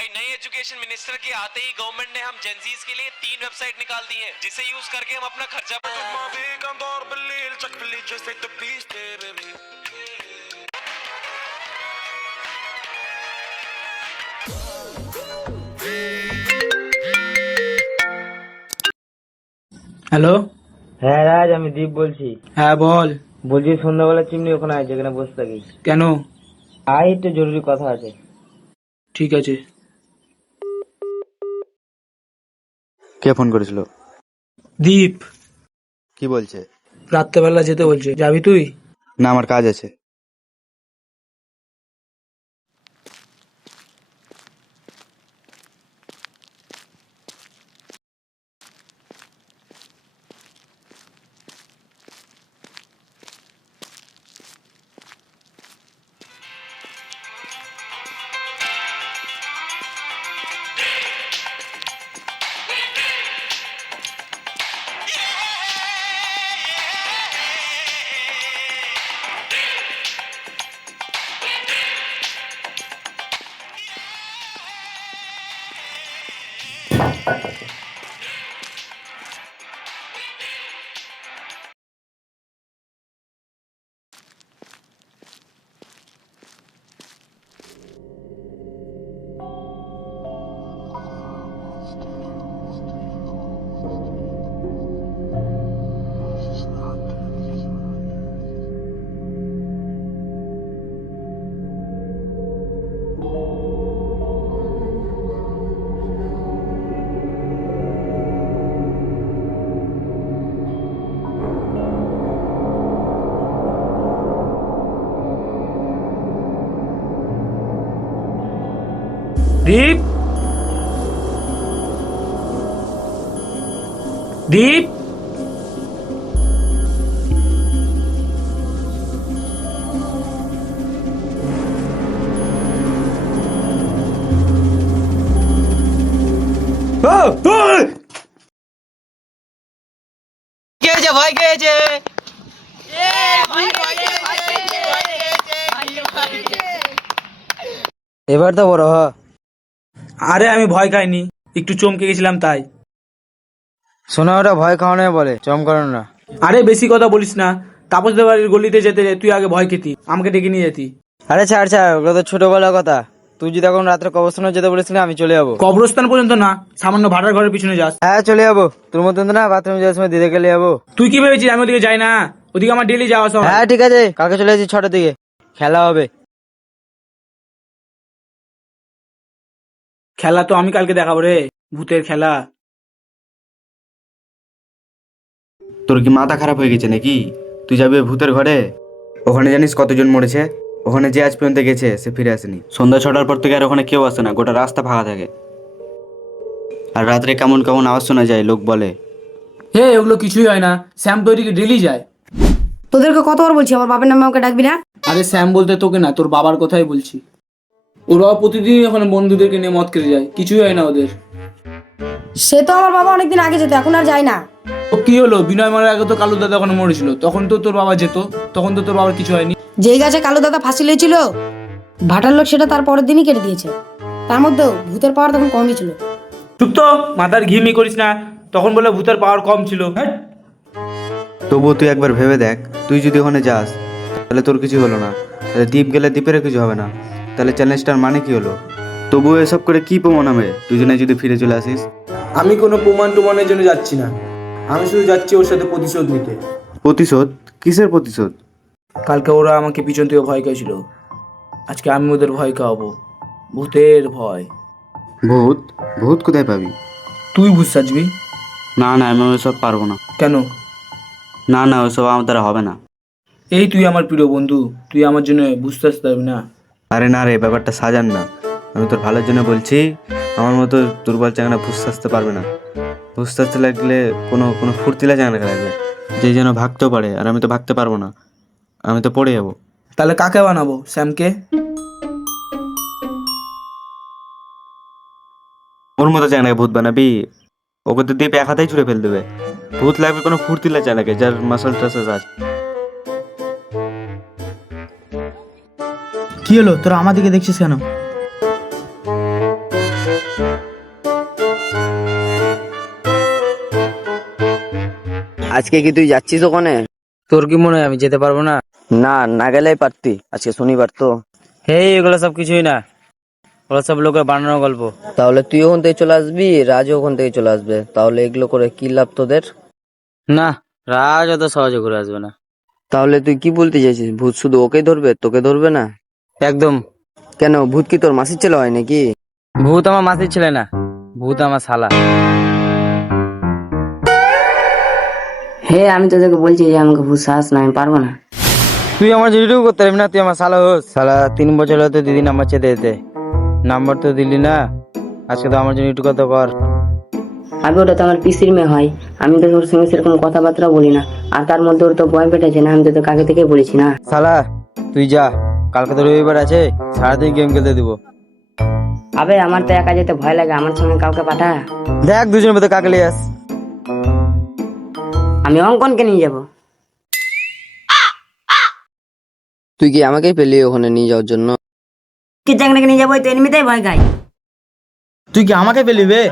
भाई नए education minister के आते ही गवर्नमेंट ने हम जेनजीज के लिए 3 वेबसाइट निकाल दी है जिसे यूज करके हम अपना खर्चा হ্যালো। হ্যাঁ রাজ, আমি দীপ বলছি। হ্যাঁ বল। বলছি সন্ধ্যাবেলা চিমনি ওখানে আছে, যেখানে বসে থাকি। কেন? আয়, একটু জরুরি কথা আছে। ঠিক আছে। কে ফোন করেছিল? দীপ। কি বলছে? রাত্রেবেলা যেতে বলছে, যাবি তুই? না, আমার কাজ আছে। দীপ, দীপ, ভয় খেয়েছে। এবার তো বড় হ। আরে আমি ভয় খাইনি, একটু চমকে গেছিলাম তাই। শোনা, ওটা ভয় খাওয়ানো বলে, চমকানো না। আরে বেশি কথা বলিস না। তাপসদের বাড়ির গলিতে যেতে তুই আগে ভয় খেতি, আমাকে ডেকে নিয়ে যেতি। আরে ছাড় ছাড়, ওগুলো তো ছোটবেলার কথা। তুই যদি এখন রাত্রে কবরস্থানে যেতে বলিস না, আমি চলে যাবো। কবরস্থান পর্যন্ত না, সামান্য ভাড়ার ঘরের পিছনে যাস। হ্যাঁ চলে যাবো, তোর মতন তো না বাথরুমে যাওয়ার সময় দিদি গেলে যাবো। তুই কি ভেবেছিস আমি ওদিকে যাই না? ওদিকে আমার ডেলি যাওয়া সব। হ্যাঁ ঠিক আছে, কালকে চলে যাচ্ছি 6টার দিকে, খেলা হবে। খেলা তো আমি কালকে দেখাবো রে, ভূতের খেলা। তোর কি মাথা খারাপ হয়ে গেছে নাকি? তুই যাবি ওই ভূতের ঘরে? ওখানে জানিস কতজন মরেছে? ওখানে যে আজ পর্যন্ত গেছে সে ফিরে আসেনি। সন্ধ্যা 6টার পর থেকে আর ওখানে কেউ আসে না, গোটা রাস্তা ফাঁকা থাকে। আর রাত্রে কেমন কেমন আওয়াজ শোনা যায়, লোক বলে। হে, ওগুলো কিছুই হয় না, শ্যাম তো ওইদিকে ডেলি যায়। তোদেরকে কতবার বলছি আমার বাবার নামে আমাকে ডাকবি না? আরে শ্যাম বলতে তোকে না, তোর বাবার কথাই বলছি। ওর বাবা প্রতিদিন ওখানে বন্ধুদেরকে নিয়ে মদ খেতে যায়, কিছুই হয় না ওদের। সে তো আমার বাবা অনেকদিন আগে যেত, এখন আর যায় না। ও কি হলো, বিনয় মারার আগে তো কালু দাদা ওখানে মরেছিল, তখন তো তোর বাবা যেত, তখন তো তোর বাবার কিছু হয়নি। যেই গাছে কালো দাদা ফাঁসি লেছিল, ভাটার লোক সেটা তার পরের দিনই কেটে দিয়েছে। তার মধ্যেও ভূতের পাওয়ার তখন কমই ছিল। চুপ তো, মাথার ঘিমি করিস না। তখন বলে ভূতের পাওয়ার কম ছিল। হ্যাঁ, তবুও তুই একবার ভেবে দেখ, তুই যদি ওখানে যাস তাহলে তোর কিছু হলো না, তাহলে দ্বীপ গেলে দ্বীপেরও কিছু হবে না, তাহলে চ্যালেঞ্জটার মানে কি হলো? তবুও এসব করে কি প্রমাণ হবে দুজনে যদি ফিরে চলে আসিস? আমি কোনো প্রমাণ টমানের জন্য যাচ্ছি না, আমি শুধু যাচ্ছি ওর সাথে প্রতিশোধ নিতে। প্রতিশোধ? কিসের প্রতিশোধ? কালকে ওরা আমাকে পিছন থেকে ভয় খাইছিল, আজকে আমি ওদের ভয় খাওয়াবো। ভূতের ভয়। ভূত? ভূত কোথায় পাবি? তুই ভূত সাজবি? না না, আমি ওসব পারবো না। কেন? না না, ওসব আমার দ্বারা হবে না। এই তুই আমার প্রিয় বন্ধু, তুই আমার জন্য বুঝতে আসতে পারবি না? আরে না রে, ব্যাপারটা সাজান না। আমি তোর ভালোর জন্য বলছি, আমার মতো দুর্বল চাঙানা বুঝতে আসতে পারবে না। বুঝতে আসতে লাগলে কোনো কোনো ফুর্তিলা চাঙানা লাগবে, যে যেন ভাগতেও পারে, আর আমি তো ভাগতে পারবো না, আমি তো পড়ে যাবো। তাহলে কাকে বানাবো? শ্যামকে? ওর মতো চাঙানাকে ভূত বানাবি? ওকে তো দ্বীপ এক হাতেই ছুড়ে ফেল দেবে। ভূত লাগবে কোনো ফুর্তিলা চাঙানাকে, যার মাসল টাসেল আছে। কি হলো, তোরা আমার দিকে দেখছিস কেন? আজকে কি তুই যাচ্ছিস ওখানে? তোর কি মনে হয় আমি যেতে পারবো না? না, না গেলেই পারতি, আজকে শনিবার তো। হেই, এগুলো সব কিছুই না, ওগুলো সব লোকের বানানো গল্প। তাহলে তুই ওখান থেকে চলে আসবি, রাজও ওখান থেকে চলে আসবে, তাহলে এগুলো করে কি লাভ তোদের? না, রাজ অত সহজে ঘুরে আসবে না। তাহলে তুই কি বলতে চাইছিস, ভূত শুধু ওকেই ধরবে, তোকে ধরবে না? একদম। কেন, ভূত কি তোর মাসির ছেলে হয় নাকি? ভূত আমার মাসির ছেলে না, ভূত আমার শালা। হে, আমি তোদেরকে বলছি যে আমাকে ভূত সাহস না, আমি পারবো না। তুই আমার যেটুকু করতে পারবি না, তুই আমার শালা হোস। শালা 3 বছর হতে দিদি নাম্বার চেয়ে দিতে, নাম্বার তো দিলি না। আজকে তো আমার জন্য একটু কথা কর। আগে ওটা তো আমার পিসির মেয়ে হয়, আমি তো ওর সঙ্গে সেরকম কথাবার্তা বলি না। আর তার মধ্যে ওর তো বয় পেটেছে না, আমি তো তোর কাকে থেকে বলেছি না। শালা তুই যা, কালকে তো রবিবার আছে, সারাদিন গেম খেলতে দিব। আবে আমার তো একা যেতে ভয় লাগে, আমার সঙ্গে কাউকে পাঠা। দেখ দুজনের মধ্যে কাকে লিয়ে আস। আমি অঙ্কনকে নিয়ে যাব। তুই কি আমাকেই পেলি ওখানে নিয়ে যাওয়ার জন্য? কি চাকরিকে নিয়ে যাবো, তো এমনিতেই ভয় খাই। তুই কি আমাকে পেলি বে?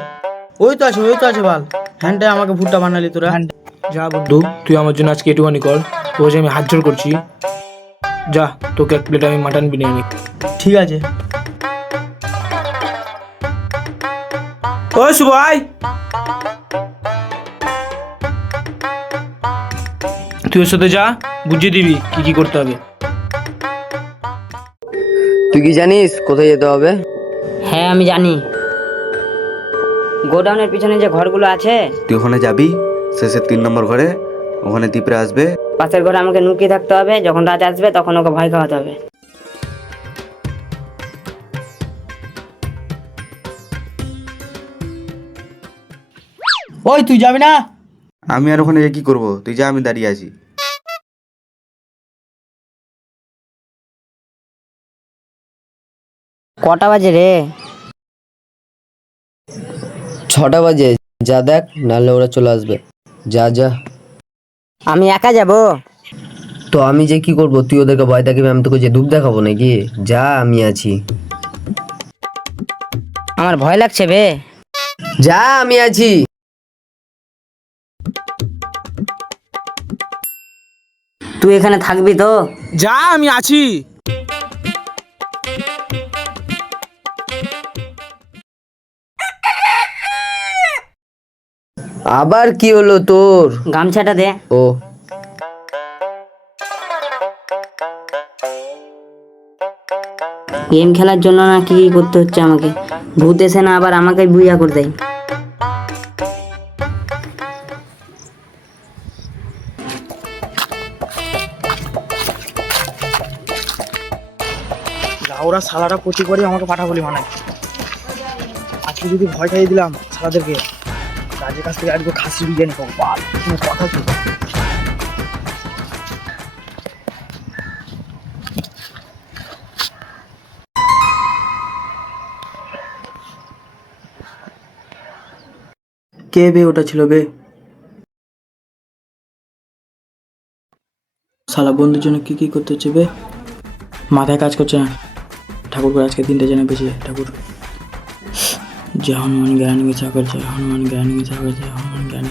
ওই তো আছে বাল, হ্যান্ডে আমাকে ভুট্টা বানালি তোরা। যা বন্ধু, তুই আমার জন্য আজকে একটুখানি কর, তোকে আমি হাত জোর করছি। যা, তোকে 1 প্লেট আমি মাটন বিরিয়ানি। ঠিক আছে। ওই শুভ আয়, তুই ওর সাথে যা, বুঝিয়ে দিবি কি কি করতে হবে। তুই কি জানিস কোথায় যেতে হবে? হ্যাঁ আমি জানি, গোডাউনের পিছনে যে ঘরগুলো আছে, তুই ওখানে যাবি, শেষের 3 নম্বর ঘরে, ওখানে দীপরে আসবে। পাশের ঘরে আমাকে লুকিয়ে থাকতে হবে, যখন রাত আসবে তখন ওকে ভয় খাওয়াতে হবে। ওই তুই যাবি না? আমি আর ওখানে গিয়ে কি করবো? তুই যা, আমি দাঁড়িয়ে আছি। কটা বাজে রে? 6টা বাজে, যা দেখ, নাহলে ওরা চলে আসবে। যা যা। আমি একা যাব? তো আমি যে কি করবো, তুই ওদেরকে ভয় দেখাবি, আমি তোকে যে ধূপ দেখাবো নাকি? যা, আমি আছি। আমার ভয় লাগছে বে। যা, আমি আছি। তুই এখানে থাকবি তো? যা, আমি আছি। আবার কি হলো তোর? গামছাটা দে। ও, গেম খেলার জন্য না কি কি করতে হচ্ছে আমাকে, ভূত এসে না আবার আমাকে বুইয়া করে দেয়। ওরা শালারা প্রতি করে আমাকে পাঠা বলি বানায়। আজকে যদি ভয় খাইয়ে দিলাম শালাদেরকে, রাজের কাছ থেকে আজকে খাসি বিরিয়ানি খাবো। বাল, কোনো কথা ছিল। কে বে ওটা ছিল বে? শালা বন্ধুর জন্য কি কি করতে হচ্ছে বে, মাথায় কাজ করছে না। ঠাকুর করে আজকে 3টে জেনে বেঁচে যায়। ঠাকুর জয় হনুমান জ্ঞানী সাগর, জয় হনুমান জ্ঞানী সাগর, জয় হনুমান জ্ঞানী।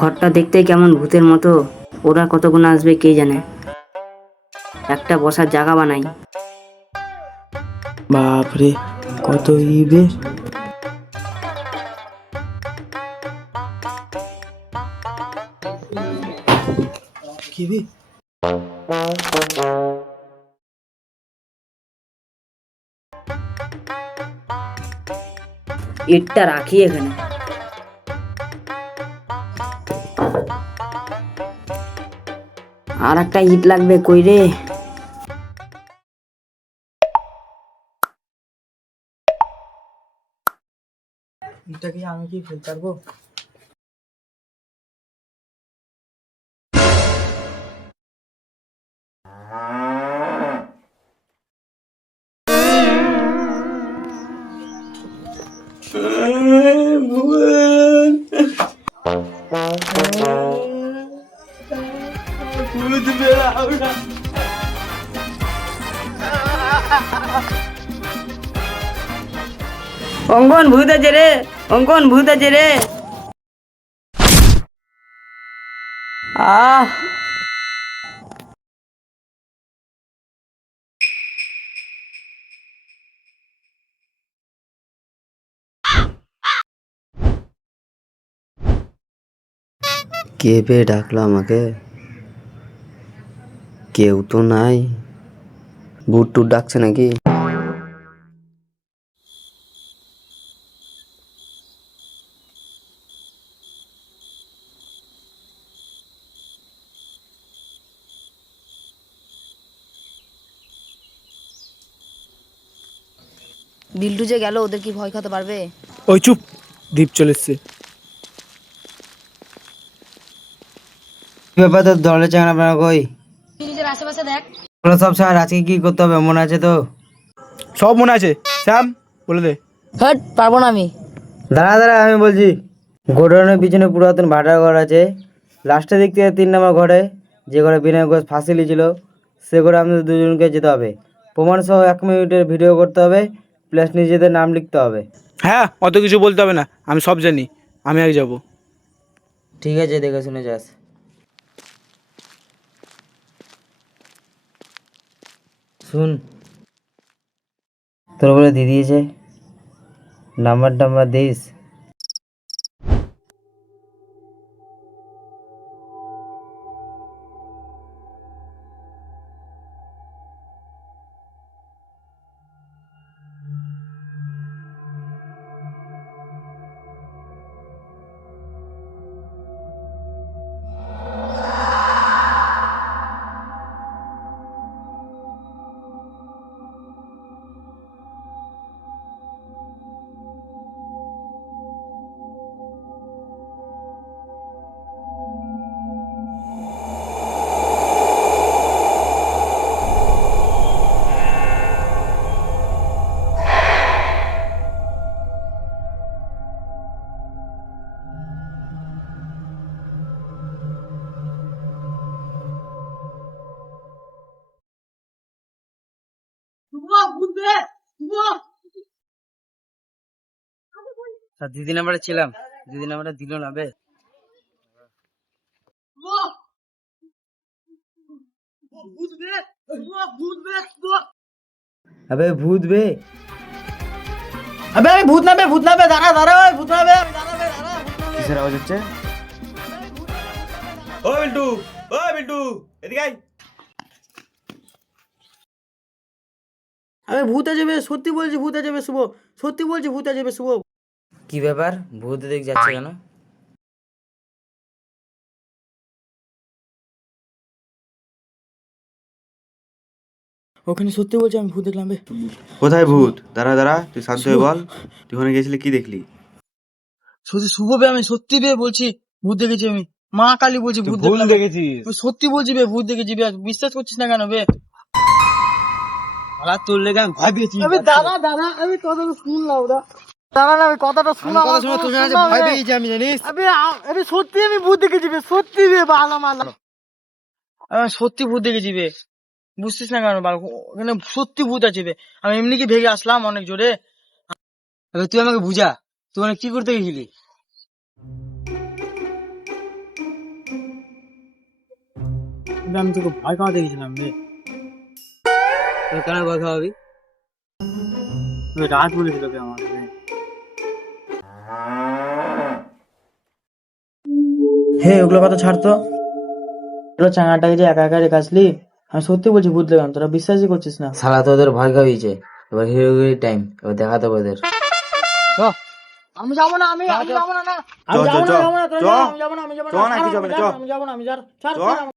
ঘরটা দেখতে কেমন ভূতের মতো, ওরা কতক্ষণ আসবে কে জানে। একটা বসার জায়গা বানাই। বাপরে, কত ইবে। কি বে? ইটটা রাখি এখানে। আর একটা ইট লাগবে, কই রে? এটা কি আমি কি ফেলতে পারবো? অঙ্কন ভূত আছে রে, অঙ্কন ভূত আছে রে। আহ কে পেয়ে ডাকলো আমাকে? কেউ তো নাই। ভূত টুট ডাকছে নাকি? বিল্টু যে গেল, ওদের কি ভয় খেতে পারবে? ওই চুপ, দীপ চলে এসছে। কি ব্যাপার, তোর দলের চাঙা আপনারা কই? নিজের আশেপাশে দেখ। ওগুলো সব স্যার, আজকে কি করতে হবে মনে আছে তো? সব মনে আছে শ্যাম, বলে দে। হট, পারবো না আমি। দাঁড়া দাঁড়া, আমি বলছি। গোডাউনের পিছনে পুরাতন ভাটার ঘর আছে, লাস্টের দিক থেকে 3 নম্বর ঘরে, যে ঘরে বিনয় ঘোষ ফাঁসি লিয়েছিল, সে ঘরে আমাদের দুজনকে যেতে হবে। প্রমাণ সহ 1 মিনিটের ভিডিও করতে হবে, প্লাস নিজেদের নাম লিখতে হবে। হ্যাঁ, অত কিছু বলতে হবে না, আমি সব জানি। আমি আগে যাবো। ঠিক আছে, দেখে শুনে যাস। শুন, তোর বলে দিয়ে দিয়েছে, নাম্বার টাম্বার দিস। দিদি নাম্বারে ছিলাম, দিদি নাম্বারটা দিল না বে। আবে ভূত বে, আবে ভূত না বে, ভূত না বে, দাঁড়া দাঁড়া, ওই ভূত না বে, দাঁড়া বে, দাঁড়া, ভূত না বে। কিসের আওয়াজ হচ্ছে? ও বিল্টু, ও বিল্টু, এদিকে আয়। আরে ভূত আছে বে, সত্যি বলছি ভূত আছে বে শুভ, সত্যি বলছি ভূত আছে বে শুভ। কি ব্যাপার, ভূত দেখ যাচ্ছে কেন? ওখানে সত্যি বলছি, আমি ভূত দেখলাম বে। কোথায় ভূত? দাঁড়া দাঁড়া, তুই শান্ত হয়ে বল। তুই ওখানে গেছিলি, কি দেখলি? সত্যি শুভ বে, আমি সত্যি বে বলছি ভূত দেখেছি আমি। মা কালী বলছি ভূত দেখলাম দেখেছিস? সত্যি বলছি বে, ভূত দেখেছি বে, বিশ্বাস করছিস না কেন বে? আলা তোর লেগে আমি ভয় পেয়েছি। আবে দাঁড়া দাঁড়া, আমি কথাটা শুনলাম ওরা। দাঁড়া না, আমি কথাটা শুনলাম। কথা শুনে তোর কাছে ভয় পেয়েছি আমি, জানিস? আবে সত্যি আমি ভূত দেখেছি বে, সত্যি বে, বালা মালা। আমি সত্যি ভূত দেখেছি বে, বুঝছিস না কেন? ওখানে সত্যি ভূত আছে বে, আমি এমনি কি ভেগে আসলাম অনেক জোরে। এবার তুই আমাকে বুঝা, তুই মানে কি করতে গেছিলি? আমি তোকে ভয় খাওয়াতে গেছিলাম রে। কেন ভয় খাওয়াবি? রাত বলেছিল বে আমার। হে, ওগুলো কথা ছাড়তো। তোরা চাঙাটাকে যে একা একা রেখে আসলি, আমি সত্যি বলছি ভূত লেগাম, তোরা বিশ্বাসই করছিস না। শালা তো ওদের ভয় খাইয়েছে, এবার হিরোগিরি টাইম, এবার দেখাতে হবে ওদের। আমি যাবো না, আমি যাবো না, না চ আমি চ যাবো চ না, যাবো না, তোরা চ যা, আমি যাবো না, আমি যাবো চ না, না, ছাড়, কিছু হবে না, চ আমি যাবো না, আমি যাবো না, ছাড়, চ। ছাড়।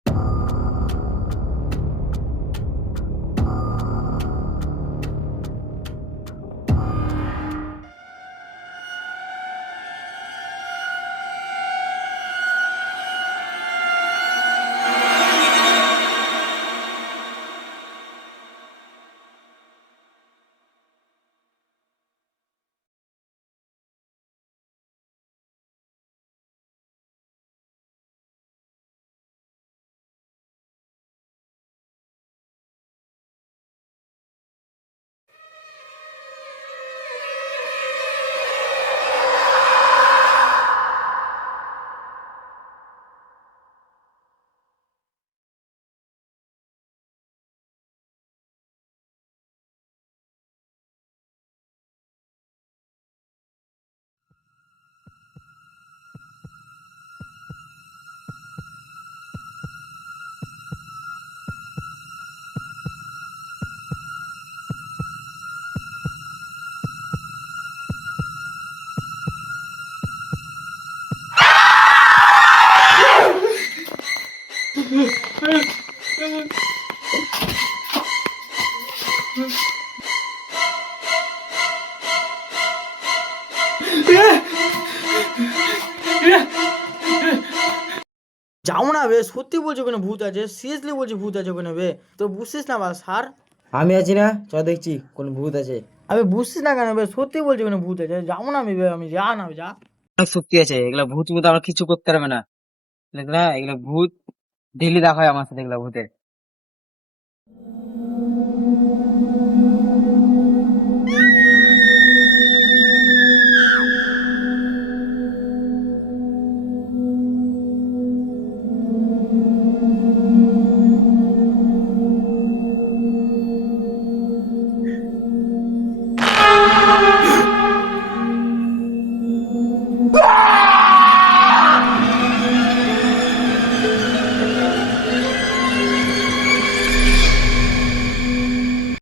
যাও না বে, সত্যি বলছো ওখানে ভূত আছে, সিরিয়াসলি বলছি ভূত আছে ওখানে বে, তো বুঝছিস না বাল স্যার? আমি আছি না, চ দেখছি কোন ভূত আছে। আবে বুঝছিস না কেন বে, সত্যি বলছি ওখানে ভূত আছে, যাও না আমি বে, আমি যা না যা। অনেক শক্তি আছে, এগুলা ভূত মতো আমার কিছু করতে পারবে না। না এগুলো ভূত ডেলি দেখা হয় আমার সাথে, এগুলা ভূতের।